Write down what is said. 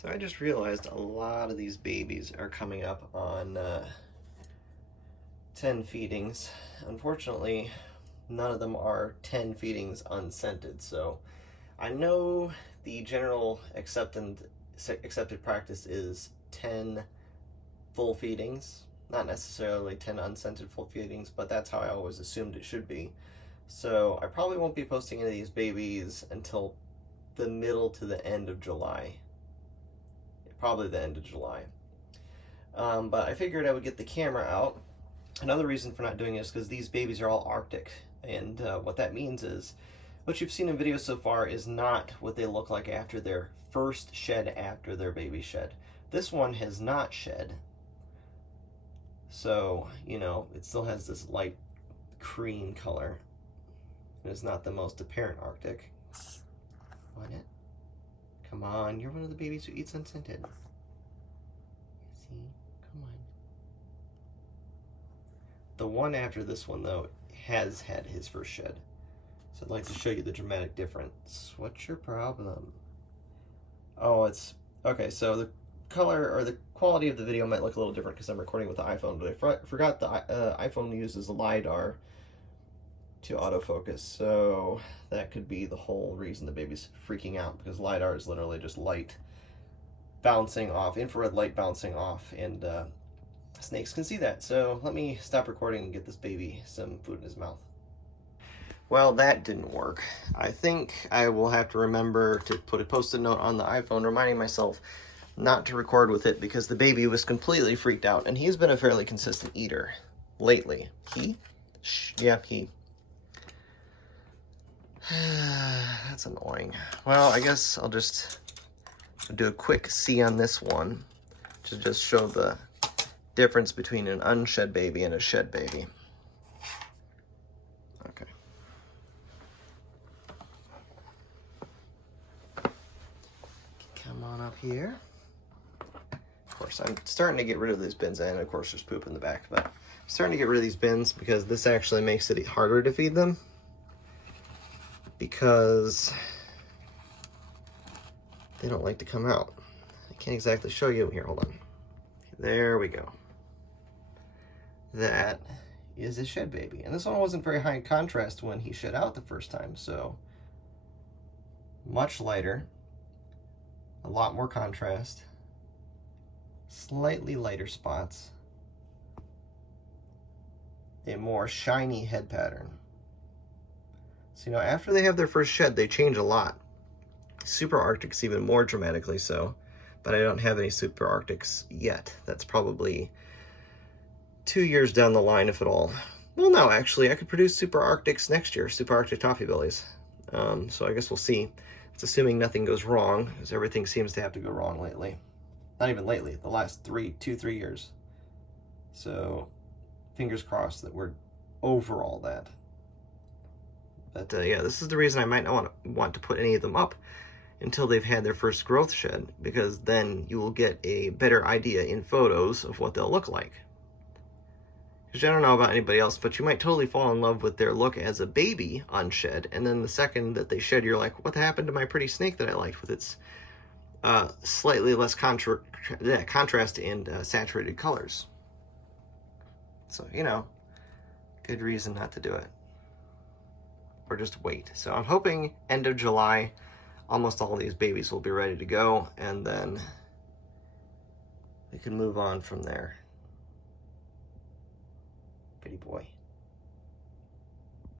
So I just realized a lot of these babies are coming up on 10 feedings. Unfortunately, none of them are 10 feedings unscented. So I know the general accepted practice is 10 full feedings, not necessarily 10 unscented full feedings, but that's how I always assumed it should be. So I probably won't be posting any of these babies until the middle to the end of July. Probably the end of July. But I figured I would get the camera out. Another reason for not doing it is because these babies are all Arctic. And what that means is, what you've seen in videos so far is not what they look like after their first shed after their baby shed. This one has not shed. So, you know, it still has this light cream color. It's not the most apparent Arctic. Want it? Come on, you're one of the babies who eats unscented. See? Come on. The one after this one, though, has had his first shed. So I'd like to show you the dramatic difference. What's your problem? Oh, it's... Okay, so the color or the quality of the video might look a little different because I'm recording with the iPhone, but I forgot the iPhone uses LiDAR to autofocus, so that could be the whole reason the baby's freaking out, because LiDAR is literally just light bouncing off, infrared light bouncing off, and snakes can see that. So let me stop recording and get this baby some food in his mouth. Well, that didn't work. I think I will have to remember to put a post-it note on the iPhone reminding myself not to record with it, because the baby was completely freaked out, and he's been a fairly consistent eater lately. He? Yeah, he. That's annoying. Well, I guess I'll just do a quick C on this one to just show the difference between an unshed baby and a shed baby. Okay. Come on up here. Of course, I'm starting to get rid of these bins, and of course there's poop in the back, but I'm starting to get rid of these bins because this actually makes it harder to feed them, because they don't like to come out. I can't exactly show you here. Hold on. There we go. That is a shed baby. And this one wasn't very high in contrast when he shed out the first time, so much lighter, a lot more contrast, slightly lighter spots, a more shiny head pattern. So, you know, after they have their first shed, they change a lot. Super Arctics even more dramatically so, but I don't have any Super Arctics yet. That's probably 2 years down the line, if at all. Well, no, actually, I could produce Super Arctics next year, Super Arctic Toffee Bellies. So I guess we'll see. It's assuming nothing goes wrong, because everything seems to have to go wrong lately. Not even lately, the last 3 years. So, fingers crossed that we're over all that. But yeah, this is the reason I might not want to put any of them up until they've had their first growth shed, because then you will get a better idea in photos of what they'll look like. Because I don't know about anybody else, but you might totally fall in love with their look as a baby unshed, and then the second that they shed, you're like, what happened to my pretty snake that I liked with its slightly less contrast and saturated colors? So, you know, good reason not to do it. Or just wait. So I'm hoping end of July, almost all of these babies will be ready to go, and then we can move on from there. Pretty boy.